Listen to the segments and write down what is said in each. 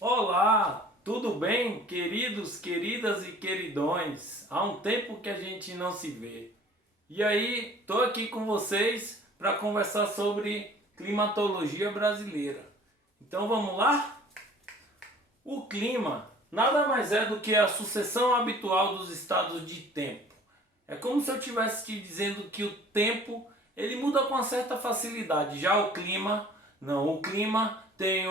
Olá, tudo bem, queridos, queridas e queridões? Há um tempo que a gente não se vê. E aí, tô aqui com vocês para conversar sobre climatologia brasileira. Então vamos lá? O clima nada mais é do que a sucessão habitual dos estados de tempo. É como se eu estivesse te dizendo que o tempo ele muda com uma certa facilidade. Já o clima, não. O clima tem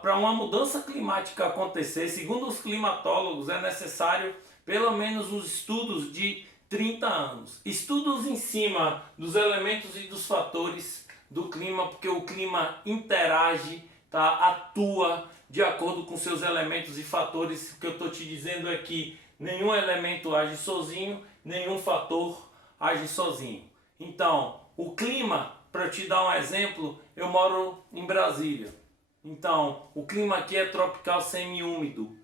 para uma mudança climática acontecer, segundo os climatólogos, é necessário pelo menos uns estudos de 30 anos. Estudos em cima dos elementos e dos fatores do clima, porque o clima interage, tá? Atua de acordo com seus elementos e fatores. O que eu estou te dizendo é que nenhum elemento age sozinho, nenhum fator age sozinho. Então, o clima, para te dar um exemplo, eu moro em Brasília. Então, o clima aqui é tropical semiúmido.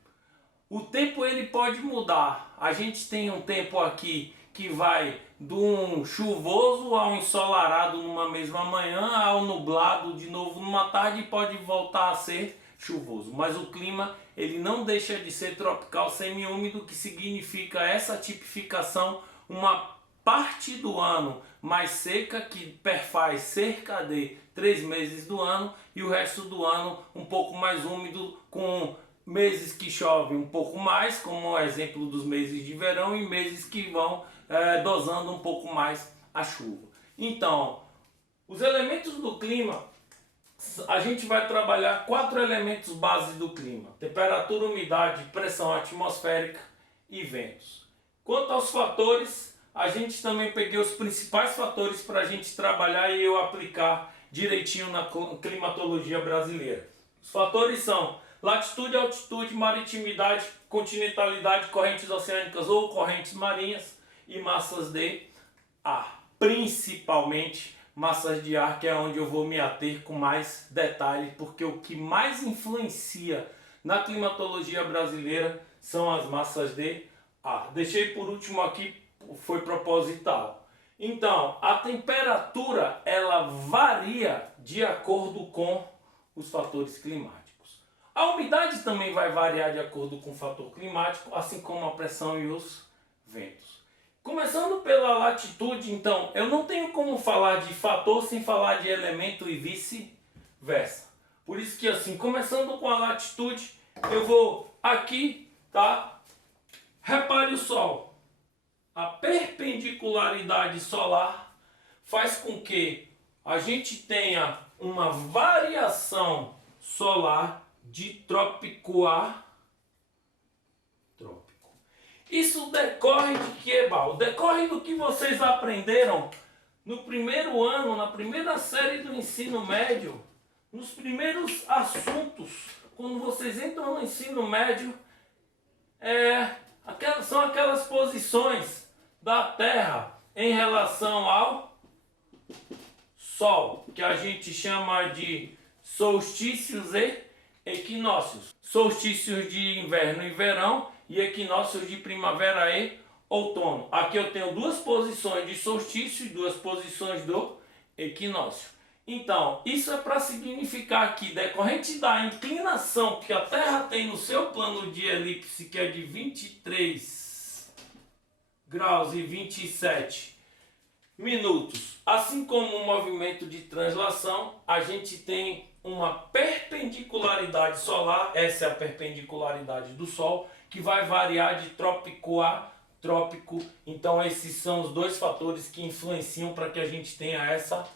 O tempo ele pode mudar. A gente tem um tempo aqui que vai de um chuvoso ao ensolarado numa mesma manhã, ao nublado de novo numa tarde e pode voltar a ser chuvoso. Mas o clima ele não deixa de ser tropical semiúmido, que significa essa tipificação, uma parte do ano mais seca, que perfaz cerca de 3 meses do ano, e o resto do ano um pouco mais úmido, com meses que chove um pouco mais, como o exemplo dos meses de verão, e meses que vão dosando um pouco mais a chuva. Então, os elementos do clima, a gente vai trabalhar 4 elementos básicos do clima: temperatura, umidade, pressão atmosférica e ventos. Quanto aos fatores, a gente também peguei os principais fatores para a gente trabalhar e eu aplicar direitinho na climatologia brasileira. Os fatores são latitude, altitude, maritimidade, continentalidade, correntes oceânicas ou correntes marinhas e massas de ar. Principalmente massas de ar, que é onde eu vou me ater com mais detalhe, porque o que mais influencia na climatologia brasileira são as massas de ar. Deixei por último aqui, foi proposital. Então, a temperatura ela varia de acordo com os fatores climáticos. A umidade também vai variar de acordo com o fator climático, assim como a pressão e os ventos. Começando pela latitude, então, eu não tenho como falar de fator sem falar de elemento e vice-versa. Por isso que assim, começando com a latitude, eu vou aqui, tá? Repare o Sol. A perpendicularidade solar faz com que a gente tenha uma variação solar de trópico a trópico. Isso decorre de que, Bal? Decorre do que vocês aprenderam no primeiro ano, na primeira série do ensino médio, nos primeiros assuntos, quando vocês entram no ensino médio, são aquelas posições da Terra em relação ao Sol, que a gente chama de solstícios e equinócios. Solstícios de inverno e verão e equinócios de primavera e outono. Aqui eu tenho duas posições de solstício e duas posições do equinócio. Então, isso é para significar que, decorrente da inclinação que a Terra tem no seu plano de elipse, que é de 23 graus e 27 minutos, assim como o movimento de translação, a gente tem uma perpendicularidade solar, essa é a perpendicularidade do Sol, que vai variar de trópico a trópico. Então esses são os dois fatores que influenciam para que a gente tenha essa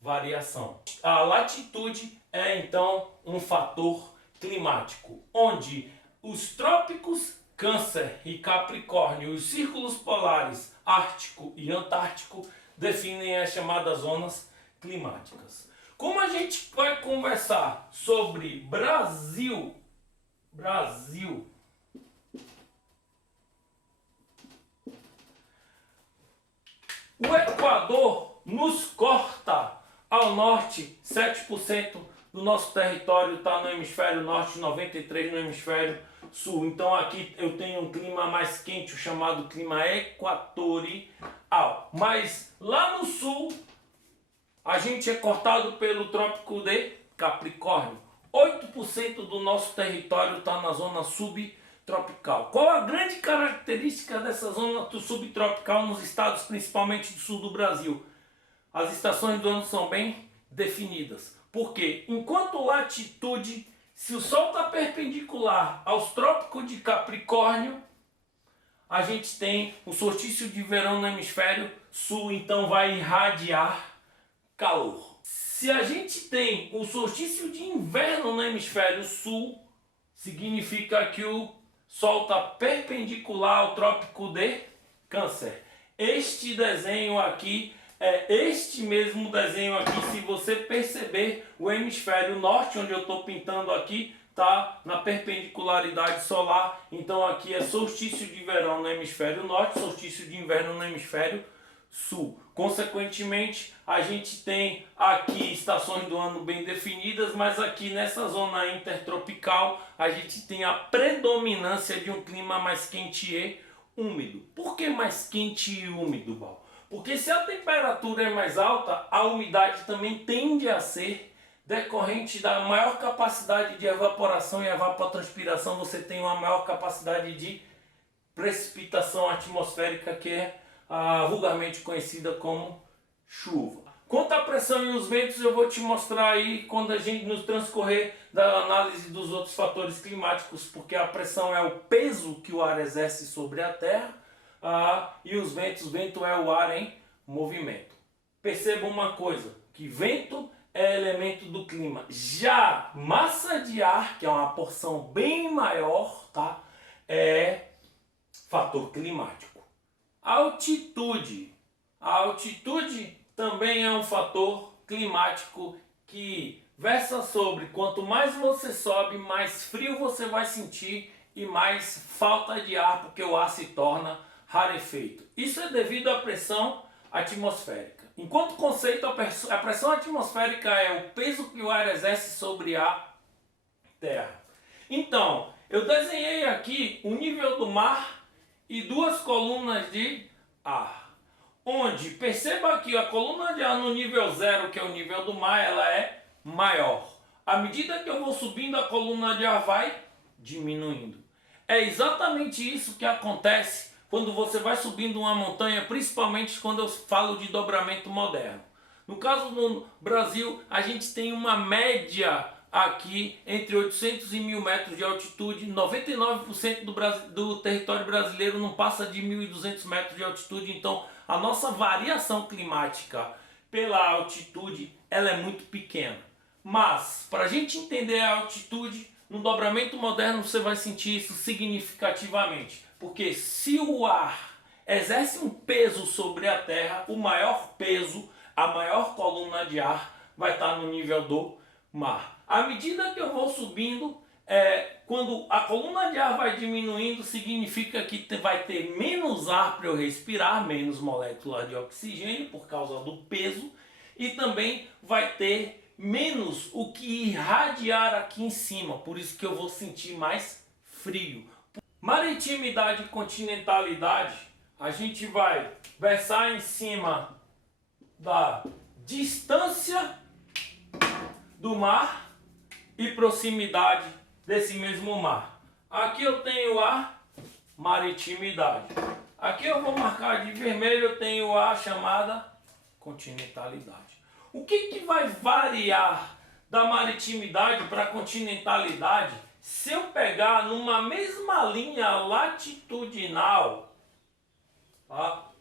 variação. A latitude é então um fator climático, onde os trópicos Câncer e Capricórnio, os círculos polares Ártico e Antártico definem as chamadas zonas climáticas. Como a gente vai conversar sobre Brasil, o Equador nos corta ao norte, 7% do nosso território está no hemisfério norte, 93% no hemisfério sul. Então aqui eu tenho um clima mais quente, o chamado clima equatorial. Mas lá no sul, a gente é cortado pelo trópico de Capricórnio, 8% do nosso território está na zona subtropical. Qual a grande característica dessa zona subtropical nos estados, principalmente do sul do Brasil? As estações do ano são bem definidas. Porque enquanto latitude, se o Sol está perpendicular aos trópicos de Capricórnio, a gente tem o solstício de verão no hemisfério sul, então vai irradiar calor. Se a gente tem o solstício de inverno no hemisfério sul, significa que o Sol está perpendicular ao trópico de Câncer. Este desenho aqui é este mesmo desenho aqui. Se você perceber, o hemisfério norte, onde eu estou pintando aqui, está na perpendicularidade solar. Então aqui é solstício de verão no hemisfério norte, solstício de inverno no hemisfério sul. Consequentemente, a gente tem aqui estações do ano bem definidas, mas aqui nessa zona intertropical a gente tem a predominância de um clima mais quente e úmido. Por que mais quente e úmido, Val? Porque se a temperatura é mais alta, a umidade também tende a ser decorrente da maior capacidade de evaporação e evapotranspiração. Você tem uma maior capacidade de precipitação atmosférica, que é vulgarmente conhecida como chuva. Quanto à pressão e os ventos, eu vou te mostrar aí quando a gente nos transcorrer da análise dos outros fatores climáticos, porque a pressão é o peso que o ar exerce sobre a Terra, e os ventos, vento é o ar em movimento. Perceba uma coisa, que vento é elemento do clima. Já massa de ar, que é uma porção bem maior, tá? É fator climático. Altitude. A altitude também é um fator climático que versa sobre quanto mais você sobe, mais frio você vai sentir e mais falta de ar, porque o ar se torna rarefeito. Isso é devido à pressão atmosférica. Enquanto conceito, a pressão atmosférica é o peso que o ar exerce sobre a Terra. Então, eu desenhei aqui o nível do mar e duas colunas de ar. Onde, perceba que a coluna de ar no nível 0, que é o nível do mar, ela é maior. À medida que eu vou subindo, a coluna de ar vai diminuindo. É exatamente isso que acontece quando você vai subindo uma montanha, principalmente quando eu falo de dobramento moderno. No caso do Brasil, a gente tem uma média aqui entre 800 e 1000 metros de altitude. 99% do território brasileiro não passa de 1200 metros de altitude. Então a nossa variação climática pela altitude ela é muito pequena. Mas para a gente entender a altitude, no dobramento moderno você vai sentir isso significativamente. Porque se o ar exerce um peso sobre a Terra, o maior peso, a maior coluna de ar vai estar no nível do mar. À medida que eu vou subindo, quando a coluna de ar vai diminuindo, significa que vai ter menos ar para eu respirar, menos moléculas de oxigênio por causa do peso, e também vai ter menos o que irradiar aqui em cima, por isso que eu vou sentir mais frio. Maritimidade e continentalidade, a gente vai versar em cima da distância do mar e proximidade desse mesmo mar. Aqui eu tenho a maritimidade. Aqui eu vou marcar de vermelho, eu tenho a chamada continentalidade. O que vai variar da maritimidade para a continentalidade se eu pegar numa mesma linha latitudinal, tá?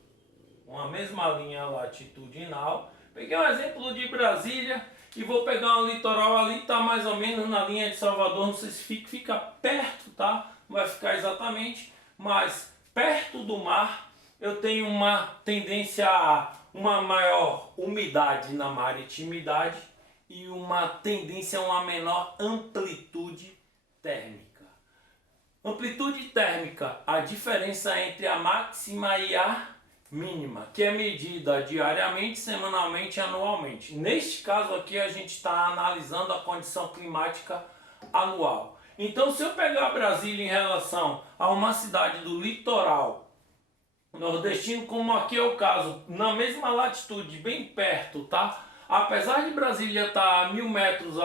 Uma mesma linha latitudinal. Peguei um exemplo de Brasília e vou pegar um litoral ali, tá mais ou menos na linha de Salvador, não sei se fica perto, tá? Não vai ficar exatamente, mas perto do mar eu tenho uma tendência a uma maior umidade na maritimidade e uma tendência a uma menor amplitude térmica. Amplitude térmica, a diferença entre a máxima e a mínima, que é medida diariamente, semanalmente e anualmente. Neste caso aqui a gente está analisando a condição climática anual. Então se eu pegar Brasília em relação a uma cidade do litoral nordestino, como aqui é o caso, na mesma latitude, bem perto, tá? Apesar de Brasília estar a 1000 metros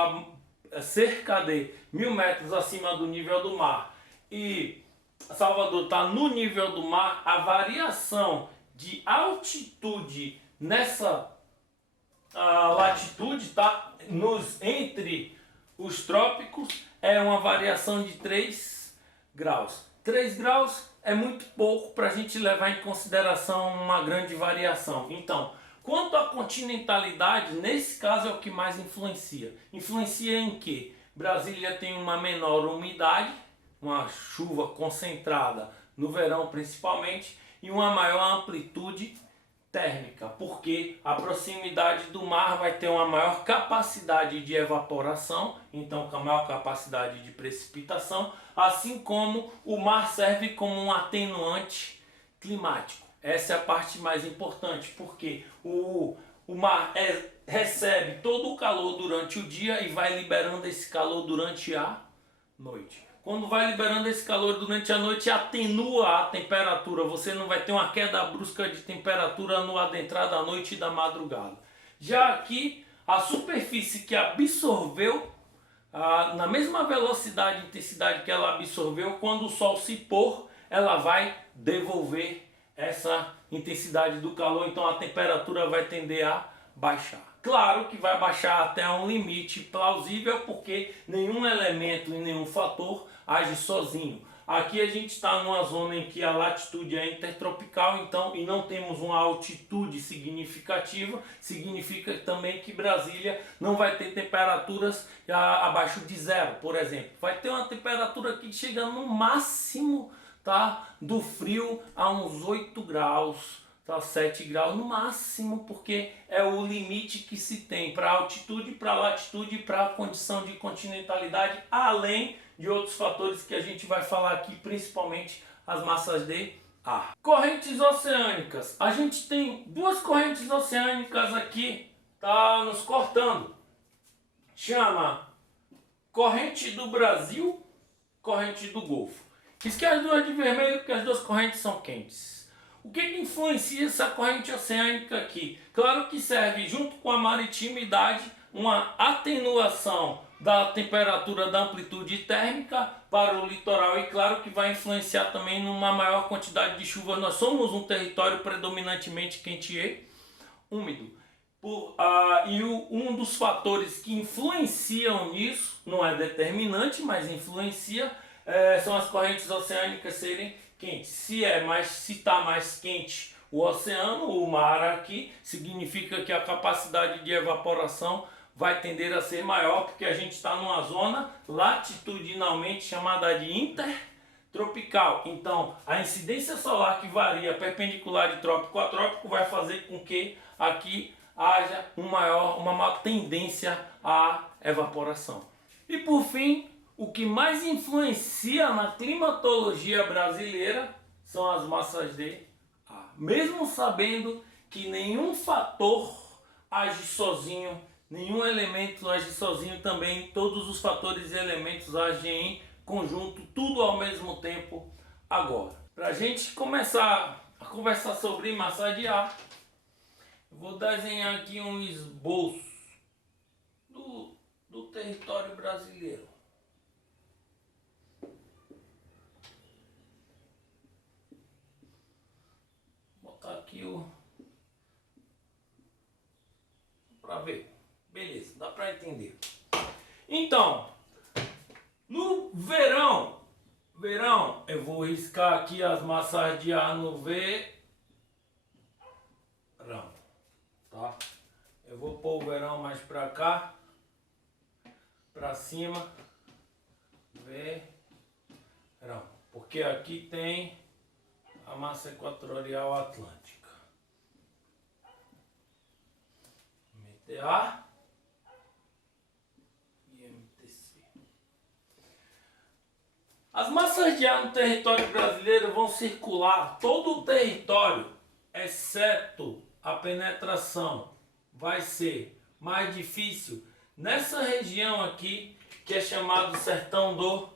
cerca de 1.000 metros acima do nível do mar e Salvador está no nível do mar, a variação de altitude nessa latitude, tá? Entre os trópicos é uma variação de 3 graus. 3 graus é muito pouco para a gente levar em consideração uma grande variação. Então, quanto à continentalidade, nesse caso é o que mais influencia. Influencia em que Brasília tem uma menor umidade, uma chuva concentrada no verão principalmente, e uma maior amplitude térmica, porque a proximidade do mar vai ter uma maior capacidade de evaporação, então com a maior capacidade de precipitação, assim como o mar serve como um atenuante climático. Essa é a parte mais importante, porque o mar recebe todo o calor durante o dia e vai liberando esse calor durante a noite. Quando vai liberando esse calor durante a noite, atenua a temperatura. Você não vai ter uma queda brusca de temperatura no adentrar da noite e da madrugada. Já aqui, a superfície que absorveu, na mesma velocidade e intensidade que ela absorveu, quando o sol se pôr, ela vai devolver essa intensidade do calor. Então a temperatura vai tender a baixar. Claro que vai baixar até um limite plausível, porque nenhum elemento e nenhum fator age sozinho. Aqui a gente está numa zona em que a latitude é intertropical, então, e não temos uma altitude significativa, significa também que Brasília não vai ter temperaturas abaixo de zero, por exemplo. Vai ter uma temperatura que chega no máximo, tá, do frio a uns 8 graus. Tá, 7 graus no máximo, porque é o limite que se tem para altitude, para latitude e para a condição de continentalidade, além de outros fatores que a gente vai falar aqui, principalmente as massas de ar. Correntes oceânicas. A gente tem 2 correntes oceânicas aqui, tá nos cortando. Chama corrente do Brasil, corrente do Golfo. Risquei as 2 de vermelho porque as 2 correntes são quentes. O que influencia essa corrente oceânica aqui? Claro que serve, junto com a maritimidade, uma atenuação da temperatura da amplitude térmica para o litoral, e claro que vai influenciar também numa maior quantidade de chuva. Nós somos um território predominantemente quente e úmido. Um dos fatores que influenciam nisso, não é determinante, mas influencia, são as correntes oceânicas serem quentes. Se está mais quente o oceano, o mar aqui, significa que a capacidade de evaporação vai tender a ser maior, porque a gente está numa zona latitudinalmente chamada de intertropical. Então, a incidência solar que varia perpendicular de trópico a trópico vai fazer com que aqui haja uma maior tendência à evaporação. E por fim, o que mais influencia na climatologia brasileira são as massas de ar. Mesmo sabendo que nenhum fator age sozinho, nenhum elemento age sozinho também, todos os fatores e elementos agem em conjunto, tudo ao mesmo tempo. Agora, para a gente começar a conversar sobre massa de ar, eu vou desenhar aqui um esboço do território brasileiro. Aqui para ver, beleza, dá para entender. Então, no verão eu vou riscar aqui as massas de ar no verão, tá? Eu vou pôr o verão mais para cá, para cima, verão, porque aqui tem a massa equatorial atlântica. MTA e MTC. As massas de ar no território brasileiro vão circular todo o território, exceto a penetração. Vai ser mais difícil nessa região aqui, que é chamado Sertão do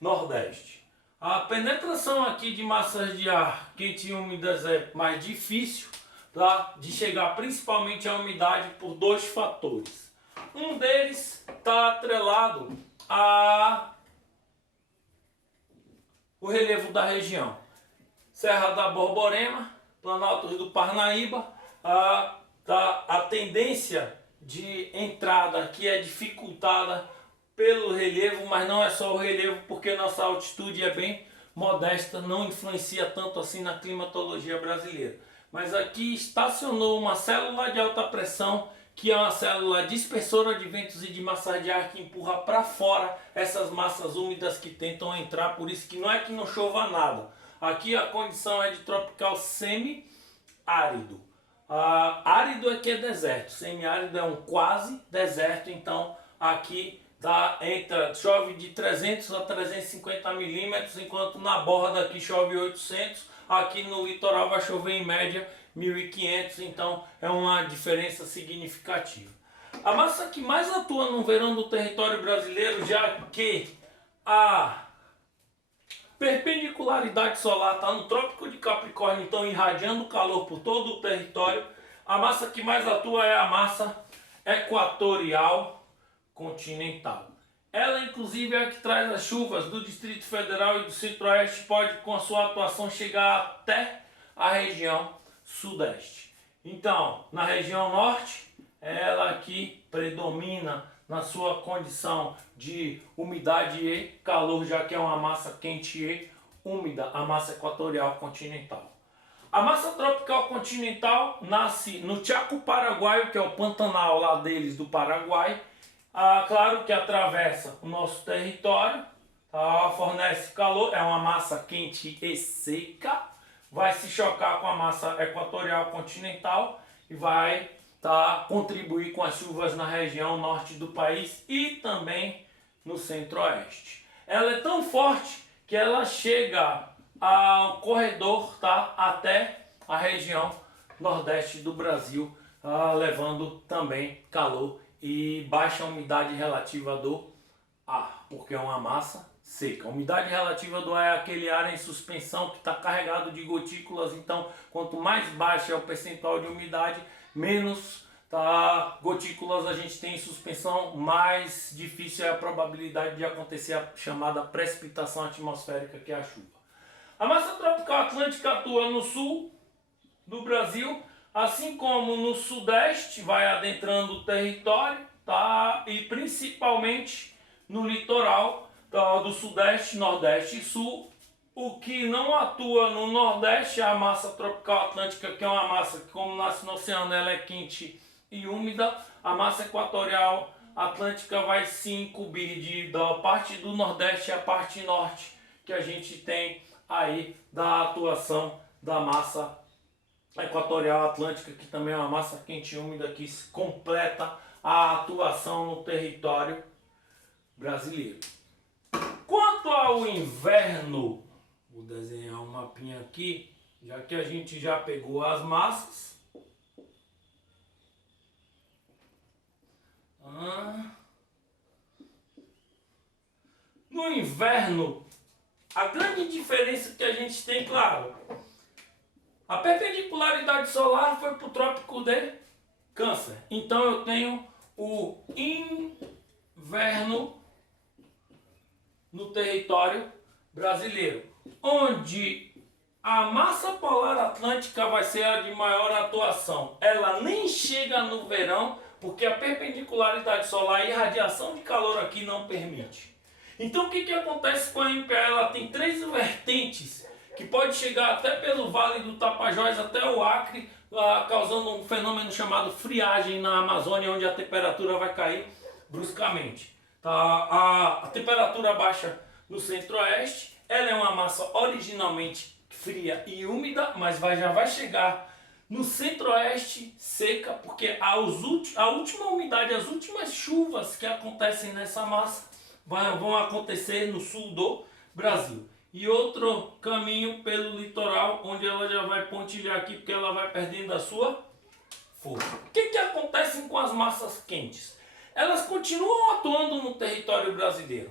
Nordeste. A penetração aqui de massas de ar quente e úmidas é mais difícil, tá? De chegar principalmente à umidade por 2 fatores. Um deles está atrelado a o relevo da região. Serra da Borborema, Planaltos do Parnaíba, a tendência de entrada aqui é dificultada pelo relevo, mas não é só o relevo, porque nossa altitude é bem modesta, não influencia tanto assim na climatologia brasileira. Mas aqui estacionou uma célula de alta pressão, que é uma célula dispersora de ventos e de massa de ar que empurra para fora essas massas úmidas que tentam entrar, por isso que não é que não chova nada. Aqui a condição é de tropical semi-árido. Árido aqui é deserto, semi-árido é um quase deserto, então aqui chove de 300 a 350 milímetros, enquanto na borda aqui chove 800, aqui no litoral vai chover em média 1.500, então é uma diferença significativa. A massa que mais atua no verão do território brasileiro, já que a perpendicularidade solar está no Trópico de Capricórnio, então irradiando calor por todo o território, a massa que mais atua é a massa equatorial continental. Ela inclusive é a que traz as chuvas do Distrito Federal e do Centro-Oeste, pode com a sua atuação chegar até a região Sudeste. Então, na região Norte, ela aqui predomina na sua condição de umidade e calor, já que é uma massa quente e úmida, a massa equatorial continental. A massa tropical continental nasce no Chaco Paraguaio, que é o Pantanal lá deles do Paraguai. Claro que atravessa o nosso território, fornece calor, é uma massa quente e seca, vai se chocar com a massa equatorial continental e vai contribuir com as chuvas na região norte do país e também no centro-oeste. Ela é tão forte que ela chega ao corredor até a região nordeste do Brasil, levando também calor e baixa umidade relativa do ar, porque é uma massa seca. A umidade relativa do ar é aquele ar em suspensão que está carregado de gotículas, então quanto mais baixa é o percentual de umidade, menos gotículas a gente tem em suspensão, mais difícil é a probabilidade de acontecer a chamada precipitação atmosférica, que é a chuva. A massa tropical atlântica atua no sul do Brasil, assim como no sudeste, vai adentrando o território, e principalmente no litoral do sudeste, nordeste e sul. O que não atua no nordeste é a massa tropical atlântica, que é uma massa que, como nasce no oceano, ela é quente e úmida. A massa equatorial atlântica vai se incumbir da parte do nordeste à parte norte, que a gente tem aí da atuação da massa equatorial atlântica, que também é uma massa quente e úmida que completa a atuação no território brasileiro. Quanto ao inverno, vou desenhar um mapinha aqui, já que a gente já pegou as massas. No inverno, a grande diferença que a gente tem, claro, a perpendicularidade solar foi para o Trópico de Câncer. Então eu tenho o inverno no território brasileiro, onde a massa polar atlântica vai ser a de maior atuação. Ela nem chega no verão, porque a perpendicularidade solar e a radiação de calor aqui não permite. Então o que acontece com a MPA? Ela tem três vertentes, que pode chegar até pelo Vale do Tapajós até o Acre, causando um fenômeno chamado friagem na Amazônia, onde a temperatura vai cair bruscamente. A temperatura baixa no centro-oeste, ela é uma massa originalmente fria e úmida, mas já vai chegar no centro-oeste seca, porque a última umidade, as últimas chuvas que acontecem nessa massa vão acontecer no sul do Brasil. E outro caminho pelo litoral, onde ela já vai pontilhar aqui, porque ela vai perdendo a sua força. O que acontece com as massas quentes? Elas continuam atuando no território brasileiro.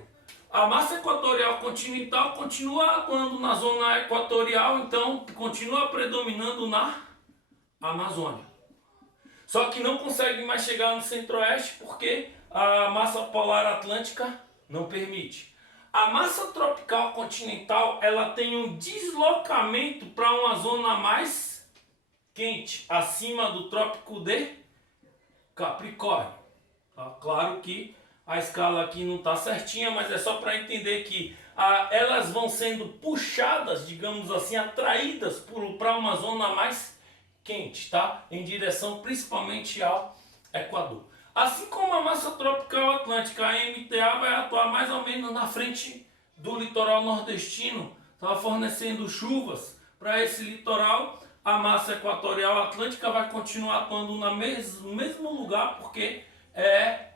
A massa equatorial continental continua atuando na zona equatorial, então continua predominando na Amazônia. Só que não consegue mais chegar no centro-oeste, porque a massa polar atlântica não permite. A massa tropical continental, ela tem um deslocamento para uma zona mais quente, acima do trópico de Capricórnio. Tá? Claro que a escala aqui não está certinha, mas é só para entender que elas vão sendo puxadas, digamos assim, atraídas para uma zona mais quente, tá? Em direção principalmente ao Equador. Assim como a massa tropical atlântica, a MTA, vai atuar mais ou menos na frente do litoral nordestino, tá? Fornecendo chuvas para esse litoral. A massa equatorial atlântica vai continuar atuando no mesmo lugar, porque é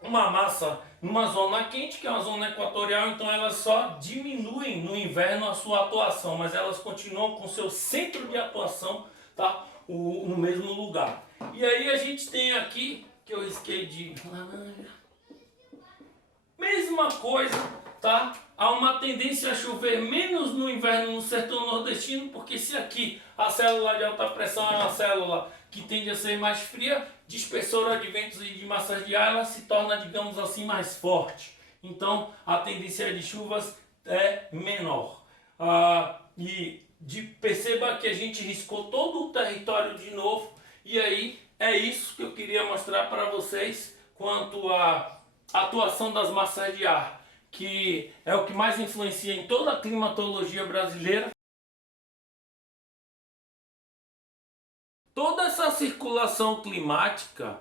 uma massa numa zona quente, que é uma zona equatorial, então elas só diminuem no inverno a sua atuação, mas elas continuam com seu centro de atuação, tá? No mesmo lugar. E aí a gente tem aqui, que eu risquei de laranja, mesma coisa, tá? Há uma tendência a chover menos no inverno no sertão nordestino, porque se aqui a célula de alta pressão é uma célula que tende a ser mais fria, dispersora de ventos e de massas de ar, ela se torna, digamos assim, mais forte. Então a tendência de chuvas é menor. Perceba que a gente riscou todo o território de novo, e aí é isso que eu queria mostrar para vocês quanto à atuação das massas de ar, que é o que mais influencia em toda a climatologia brasileira. Toda essa circulação climática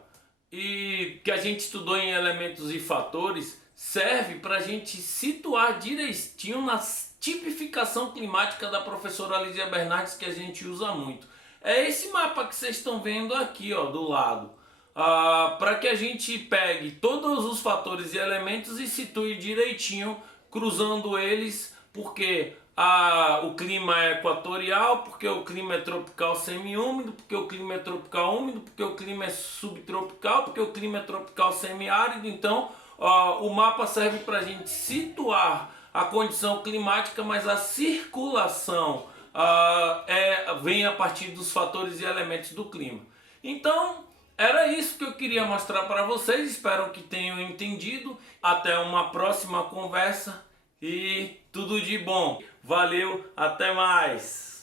e que a gente estudou em elementos e fatores serve para a gente situar direitinho na tipificação climática da professora Lídia Bernardes, que a gente usa muito. É esse mapa que vocês estão vendo aqui, ó, do lado. Para que a gente pegue todos os fatores e elementos e situe direitinho, cruzando eles, porque o clima é equatorial, porque o clima é tropical semiúmido, porque o clima é tropical úmido, porque o clima é subtropical, porque o clima é tropical semiárido. Então o mapa serve para a gente situar a condição climática, mas a circulação vem a partir dos fatores e elementos do clima. Então era isso que eu queria mostrar para vocês, espero que tenham entendido. Até uma próxima conversa e tudo de bom. Valeu, até mais!